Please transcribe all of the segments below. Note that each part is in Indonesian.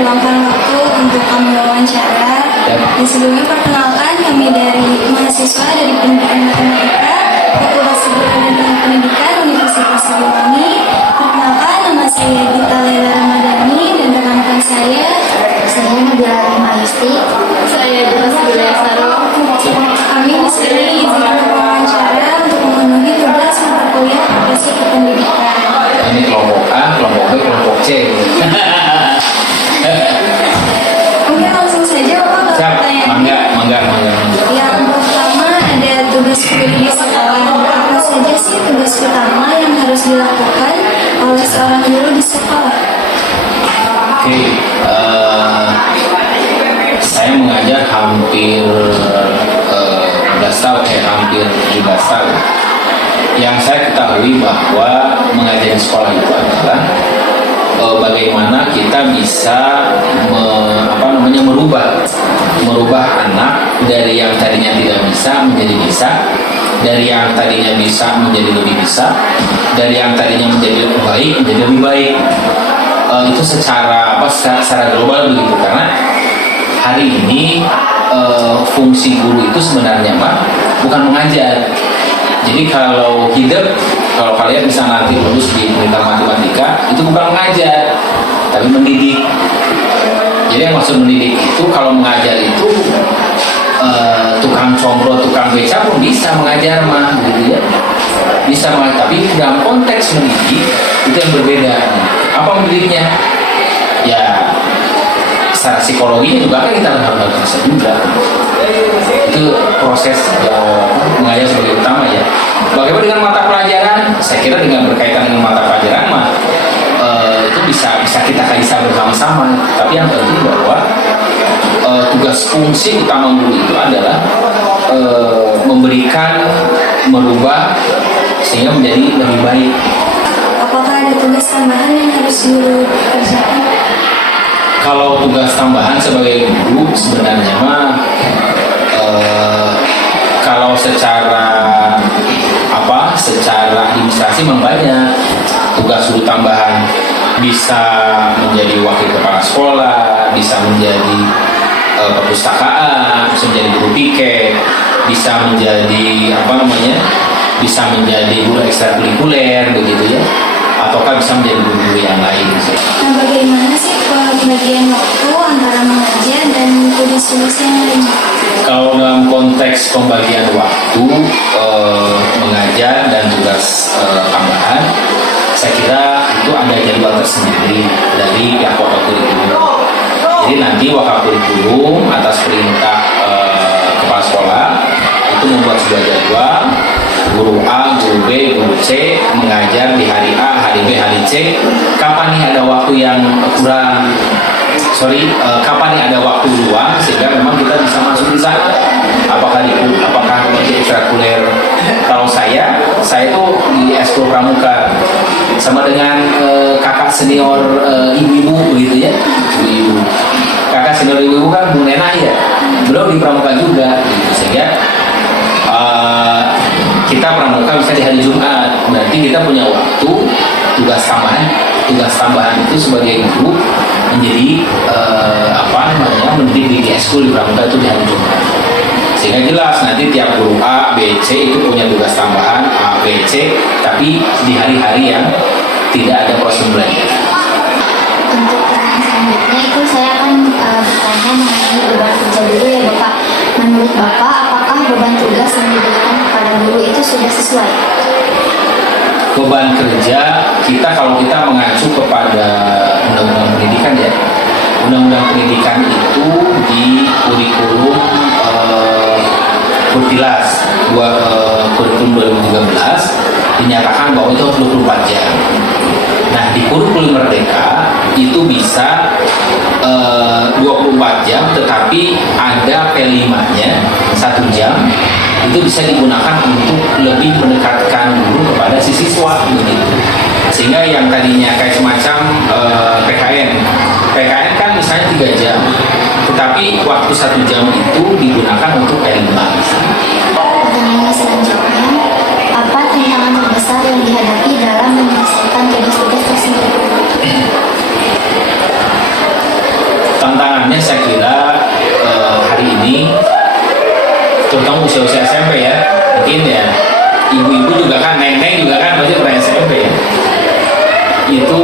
meluangkan waktu untuk kami wawancara. Dan sebelumnya perkenalkan, kami dari mahasiswa dari Pendidikan Matematika Fakultas Kedokteran dan Pendidikan Universitas Siliwangi. Perkenalkan, nama saya Dita Laila Ramadhani dan rekan-rekan saya Nabila Maisti. Saya Dimas Bilaya Saro. Kami di sini izinkan wawancara untuk memenuhi tugas mata kuliah Profesi Kependidikan. Ini kelompok A, kelompok B, kelompok C. Mungkin langsung saja Bapak pertanyaan. Mangga. Yang pertama ada tugas kuliah di sekolah. Apa saja sih tugas utama yang harus dilakukan oleh seorang guru di sekolah? Oke, saya mengajar hampir 17 tahun. Yang saya ketahui bahwa mengajar di sekolah itu adalah bagaimana kita bisa merubah anak dari yang tadinya tidak bisa menjadi bisa, dari yang tadinya bisa menjadi lebih bisa, dari yang tadinya menjadi lebih baik menjadi lebih baik. Itu secara global begitu, karena hari ini fungsi guru itu sebenarnya bukan mengajar. Jadi kalau kalian bisa nanti lulus di Pendidikan Matematika, itu bukan mengajar, tapi mendidik. Jadi yang maksud mendidik itu, kalau mengajar itu tukang combro, tukang beca pun bisa mengajar gitu ya. Bisa mengajar, tapi dalam konteks mendidik itu yang berbeda. Apa mendidiknya? Ya secara psikologinya juga kan kita harus bisa juga. Itu proses mengajar sebagai utama ya. Bagaimana dengan mata pelajaran? Saya kira dengan berkaitan dengan mata pelajaran itu bisa kita kaisa bersama-sama. Tapi yang penting bahwa tugas fungsi utama guru itu adalah merubah sehingga menjadi lebih baik. Apakah ada tugas tambahan yang harus guru kerjakan? Kalau tugas tambahan sebagai guru sebenarnya kalau secara administrasi banyak. Tugas guru tambahan bisa menjadi wakil kepala sekolah, bisa menjadi perpustakaan, bisa menjadi guru piket, bisa menjadi bisa menjadi guru ekstrakurikuler begitu ya, ataukah bisa menjadi guru yang lain. Nah, bagaimana sih pembagian waktu antara mengajar dan tugas-tugas yang lain? Kalau dalam konteks pembagian waktu mengajar dan tugas tambahan, saya kira itu ada jadwal tersendiri dari pihak Wakakurikulum. Jadi nanti Wakakurikulum atas perintah kepala sekolah itu membuat sebuah jadwal. Guru A, guru B, guru C mengajar di hari A, hari B, hari C. Kapan nih ada waktu yang kurang? Kapan nih ada waktu luang sehingga memang kita bisa masuk di sana? Apakah menjadi ekstrakurikuler? Kalau saya tuh di Eskul Pramuka sama dengan kakak senior ibu-ibu begitu ya, ibu-ibu. Kakak senior ibu-ibu kan Bu Nena ya, beliau di Pramuka juga, gitu. Sehingga kita pramuka bisa di hari Jumat, berarti kita punya waktu tugas tambahan itu sebagai guru menjadi mendidik di eskul di pramuka itu di hari Jumat. Sehingga jelas nanti tiap guru A, B, C itu punya tugas tambahan A, B, C, tapi di hari-hari yang tidak ada proses belajar. Untuk pertanyaan selanjutnya itu saya akan bertanya mengenai beban kerja dulu ya Bapak. Menurut Bapak, apakah beban tugas yang diberikan kepada guru itu sudah sesuai? Beban kerja kalau kita mengacu kepada undang-undang pendidikan ya, undang-undang pendidikan itu di kurikulum Kurtilas kurikulum 2013 dinyatakan bahwa itu harus 24 jam. Nah di kurikulum Merdeka itu bisa 24 jam, tetapi ada P5-nya 1 jam, itu bisa digunakan untuk lebih mendekatkan guru kepada si siswa begitu. Sehingga yang tadinya kayak semacam PKN kan misalnya 3 jam, tetapi waktu 1 jam itu digunakan untuk P5. Pertanyaan selanjutnya, apa tantangan terbesar yang dihadapi dalam menyelesaikan tugas-tugas tersebut? tantangannya saya kira hari ini, terutama usia-usia SMP ya, mungkin ya ibu-ibu juga kan, nenek juga kan masih pernah SMP ya, itu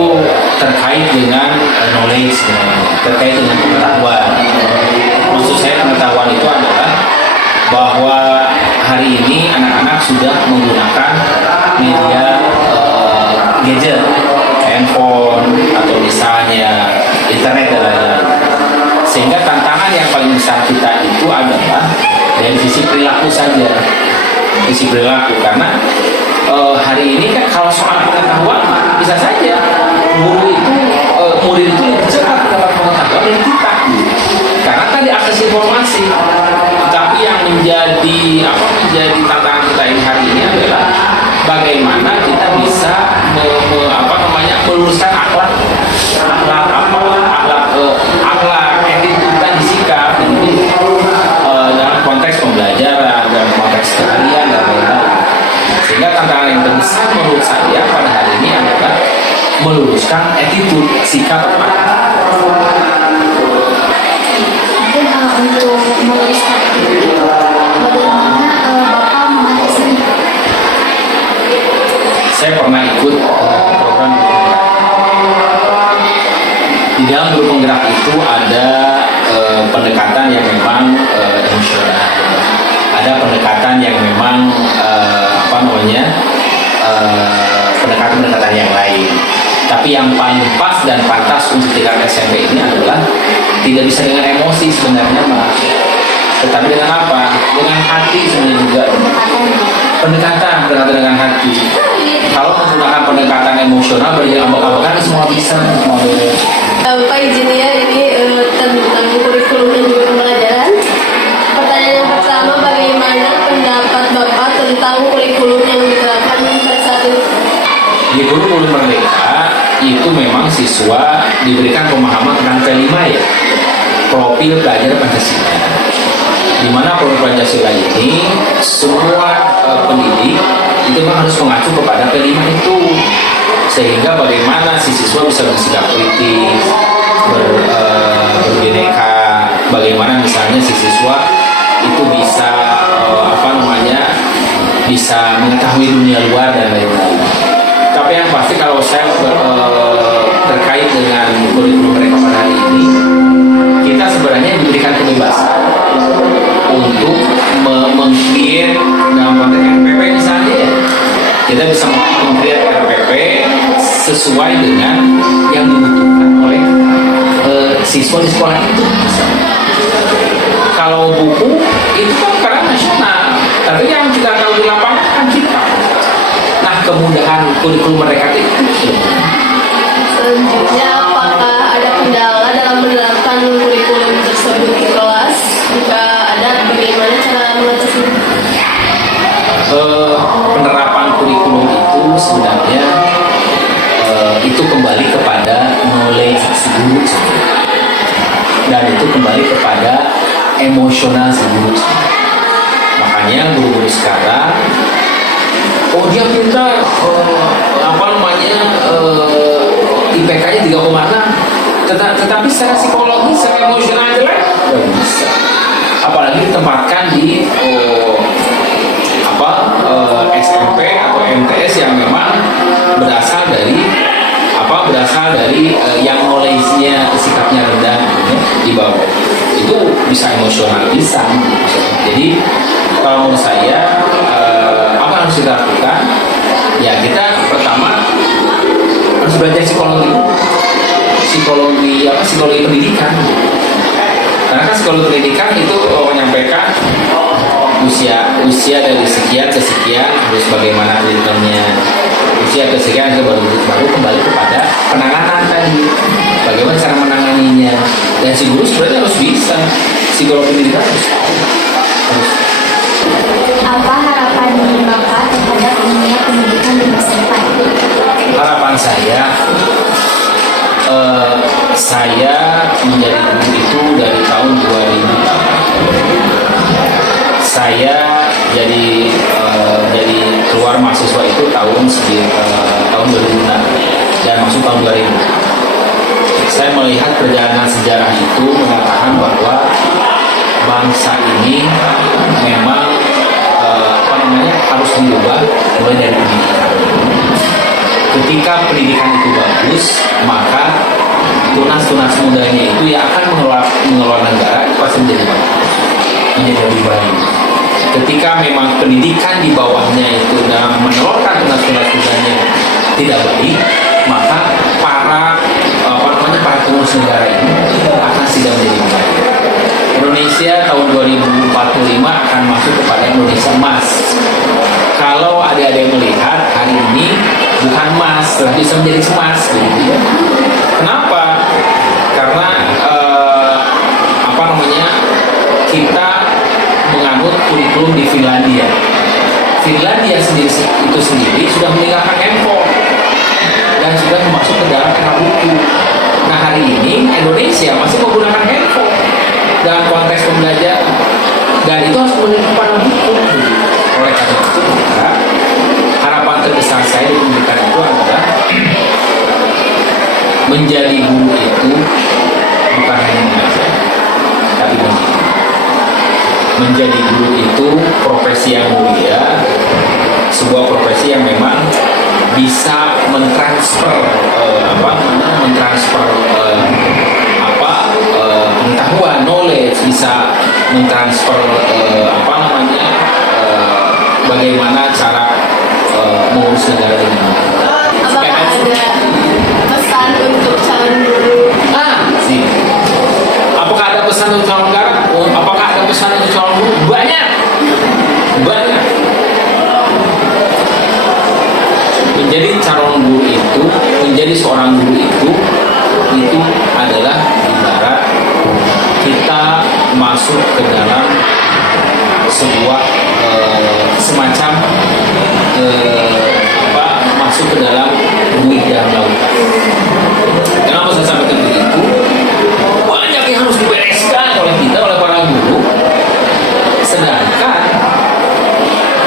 terkait dengan knowledge, terkait dengan pengetahuan. Maksud saya pengetahuan itu adalah bahwa hari ini anak-anak sudah menggunakan media gadget, handphone atau misalnya internet dan lain-lain. Sehingga tantangan yang paling besar kita itu adalah dari sisi perilaku saja, sisi perilaku. Karena hari ini kan kalau soal pengetahuan bisa saja guru itu murid itu lebih cepat dapat pengetahuan dari kita, karena tadi akses informasi. Tapi yang menjadi tantangan kita ini hari ini adalah bagaimana kita bisa meluruskan akhlak etika dan sikap ini dalam konteks pembelajaran, dalam konteks keseharian dan lain-lain. Sehingga tantangan yang terbesar menurut saya pada hari ini adalah meluruskan attitude, sikap. Mungkin untuk meluruskan itu, bagaimana Bapak mengatasinya? Saya pernah ikut program di dalam guru penggerak itu ada pendekatan yang memang emosional, ada pendekatan yang memang pendekatan yang lain. Tapi yang paling pas dan pantas untuk tingkat SMP ini adalah tidak bisa dengan emosi sebenarnya, Mas. Tetapi dengan apa? Dengan hati sebenarnya juga. Pendekatan dengan hati. Kalau menggunakan pendekatan emosional, berjalan semua bisa. Pak izin ya, ini tentang kurikulum dan juga pembelajaran. Pertanyaan yang pertama, bagaimana pendapat Bapak tentang kurikulum yang diterapkan pada saat ini? Di kurikulum Merdeka itu memang siswa diberikan pemahaman tentang kelima ya, profil pelajar Pancasila. Di mana profil Pancasila ini semua pendidik itu memang harus mengacu kepada kelima itu, sehingga bagaimana si siswa bisa bersikap kritis, berbineka, bagaimana misalnya si siswa itu bisa bisa mengetahui dunia luar dan lain-lain. Tapi yang pasti kalau saya terkait dengan kurikulum mereka pada hari ini, kita sebenarnya diberikan kebebasan untuk meng-create dalam konteks RPP misalnya ya. Kita bisa meng-create RPP sesuai dengan yang dibutuhkan oleh siswa di sekolah itu. Kalau buku itu kan karena nasional, tapi yang kita tahu di lapangan kan kita. Nah, kemudahan kurikulum mereka itu. Selanjutnya, apakah ada kendala dalam menerapkan kurikulum tersebut di kelas? Jika ada, bagaimana cara mengatasinya? Penerapan kurikulum itu sebenarnya itu kembali kepada knowledge si guru, dan itu kembali kepada emosional si guru. Makanya guru-guru sekarang, dia pintar, IPK-nya 3,6, tetapi secara psikologi, secara emosional jelek, nggak bisa. Apalagi ditempatkan di SMP atau MTS yang memang berasal dari yang knowledge-nya, sikapnya rendah di bawah, itu bisa emosional, bisa. Jadi kalau menurut saya apa yang harus kita lakukan? Ya, kita pertama harus belajar psikologi pendidikan. Karena kan psikologi pendidikan itu menyampaikan usia dari sekian ke sekian terus bagaimana treatmentnya, usia ke sekian baru kembali kepada penanganan tadi, bagaimana cara menanganinya. Dan si guru sebenarnya harus bisa, psikologi pendidikan harus. Apa harapan Bapak terhadap dunia pendidikan di masa depan? Harapan saya menjadi guru itu dari tahun 2000. Saya jadi keluar mahasiswa itu tahun 2006 dan masuk tahun 2000. Saya melihat perjalanan sejarah itu mengatakan bahwa bangsa ini memang harus dirubah mulai dari pendidikan. Ketika pendidikan itu bagus, maka tunas-tunas mudanya itu yang akan mengelola negara itu pasti menjadi bagus, menjadi lebih baik. Ketika memang pendidikan di bawahnya itu dalam menelurkan tunas-tunas mudanya tidak baik, maka para pengurus negara ini akan tidak menjadi baik. Indonesia tahun 2045 akan masuk kepada Indonesia emas. Kalau adik-adik melihat hari ini bukan emas, tapi bisa menjadi emas, gitu ya. Kenapa? Karena kita menganut kurikulum di Finlandia. Finlandia itu sendiri sudah meninggalkan handphone dan sudah masuk ke dalam era buku. Nah hari ini Indonesia masih menggunakan handphone dalam konteks pembelajaran, dan itu harus menuju pada buku. Oleh karena itu, maka harapan terbesar saya di pendidikan itu adalah menjadi guru itu bukan hanya mengajar, tapi mendidik. Menjadi guru itu profesi yang mulia, sebuah profesi yang memang bisa mentransfer pengetahuan, knowledge, bisa mentransfer bagaimana cara mengurus negara dengan baik. Apakah ada pesan untuk calon guru? Apakah ada pesan untuk calon negara? Apakah ada pesan untuk calon guru? Banyak. Menjadi calon guru itu, menjadi seorang guru itu adalah ibarat kita masuk ke dalam sebuah semacam masuk ke dalam buih dalam lautan. Kenapa saya sampaikan begitu? Banyak yang harus dibereskan oleh kita, oleh para guru, sedangkan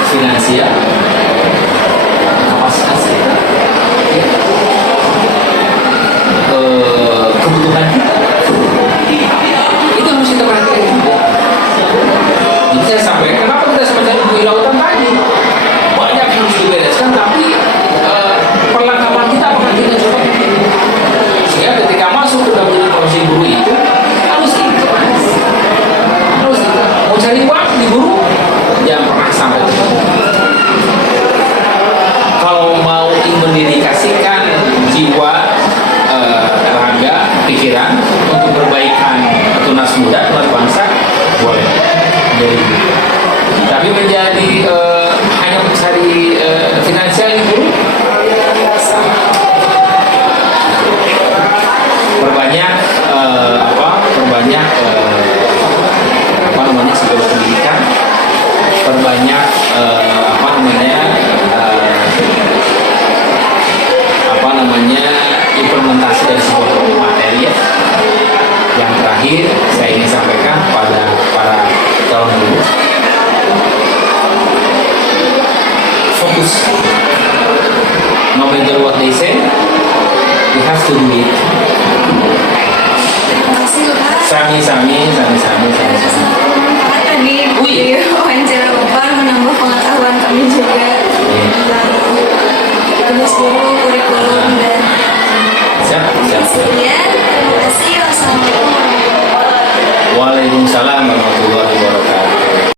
finansial kapasitas kita, kebutuhan kita itu harus kita perhatikan juga. Jadi saya sampaikan, kenapa kita semacam buih lautan tadi? Banyak yang harus dibereskan, tapi perlengkapan kita apakah kita coba? Sehingga ketika masuk ke dalam profesi guru itu harus ikhlas, harus ikhlas. Mau cari uang di guru, jangan pernah sampai terlalu. Kalau mau mendedikasikan jiwa, raga, pikiran untuk perbaikan tunas muda, tunas bangsa, boleh. Tapi menjadi hanya mencari finansial itu, perbanyak segala pendidikan, perbanyak implementasi dari sebuah materi. Yang terakhir saya ingin sampaikan pada para calon guru, fokus. No matter what they say, you have to do it. Sami-sami